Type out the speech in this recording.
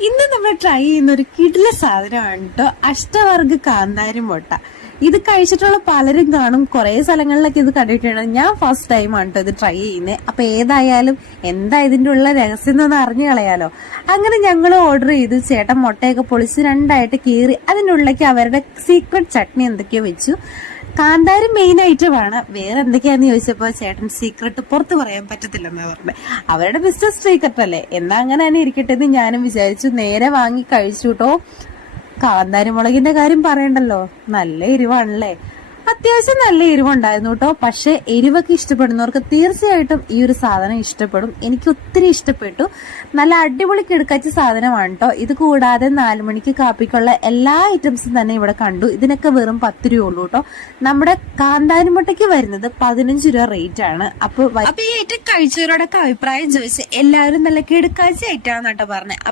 ഇന്ന് നമ്മൾ ട്രൈ ചെയ്യുന്ന ഒരു കിടില സാധനമാണ് കേട്ടോ, അഷ്ടവർഗ കാന്താരി മുട്ട. ഇത് കഴിച്ചിട്ടുള്ള പലരും കാണും, കുറെ സ്ഥലങ്ങളിലൊക്കെ ഇത് കണ്ടിട്ടുണ്ട്. ഞാൻ ഫസ്റ്റ് ടൈമാണ് കേട്ടോ ഇത് ട്രൈ ചെയ്യുന്നത്. അപ്പൊ ഏതായാലും എന്താ ഇതിന്റെ ഉള്ള രഹസ്യം എന്നൊന്ന് അറിഞ്ഞു കളയാലോ. അങ്ങനെ ഞങ്ങൾ ഓർഡർ ചെയ്തു. ചേട്ടൻ മുട്ടയൊക്കെ പൊളിച്ച് രണ്ടായിട്ട് കീറി അതിൻ്റെ ഉള്ളിലേക്ക് അവരുടെ സീക്രട്ട് ചട്നി എന്തൊക്കെയോ വെച്ചു. കാന്താരി മെയിൻ ഐറ്റമാണ്. വേറെ എന്തൊക്കെയാന്ന് ചോദിച്ചപ്പോ ചേട്ടൻ സീക്രട്ട് പുറത്ത് പറയാൻ പറ്റത്തില്ലെന്നാ പറഞ്ഞത്. അവരുടെ ബിസിനസ് സീക്രട്ട് അല്ലേ, എന്നാ അങ്ങനെ തന്നെ ഇരിക്കട്ടെ എന്ന് ഞാനും വിചാരിച്ചു. നേരെ വാങ്ങി കഴിച്ചു കേട്ടോ. കാന്താരി മുളകിന്റെ കാര്യം പറയണ്ടല്ലോ, നല്ല എരിവാണല്ലേ. അത്യാവശ്യം നല്ല എരിവുണ്ടായിരുന്നു കേട്ടോ. പക്ഷെ എരിവൊക്കെ ഇഷ്ടപ്പെടുന്നവർക്ക് തീർച്ചയായിട്ടും ഈ ഒരു സാധനം ഇഷ്ടപ്പെടും. എനിക്ക് ഒത്തിരി ഇഷ്ടപ്പെട്ടു. നല്ല അടിപൊളി കിടക്കാച്ച സാധനമാണ് കേട്ടോ. ഇത് കൂടാതെ 4 മണിക്ക് കാപ്പിക്കുള്ള എല്ലാ ഐറ്റംസും തന്നെ ഇവിടെ കണ്ടു. ഇതിനൊക്കെ വെറും 10 രൂപ ഉള്ളൂ കേട്ടോ. നമ്മുടെ കാന്താരി മുട്ടയ്ക്ക് വരുന്നത് 15 രൂപ റേറ്റ് ആണ്. അപ്പൊ ഈ ഐറ്റം കഴിച്ചവരോടൊക്കെ അഭിപ്രായം ചോദിച്ച് എല്ലാവരും നല്ല കിടക്കാച്ച ഐറ്റാന്ന് കേട്ടോ പറഞ്ഞത്.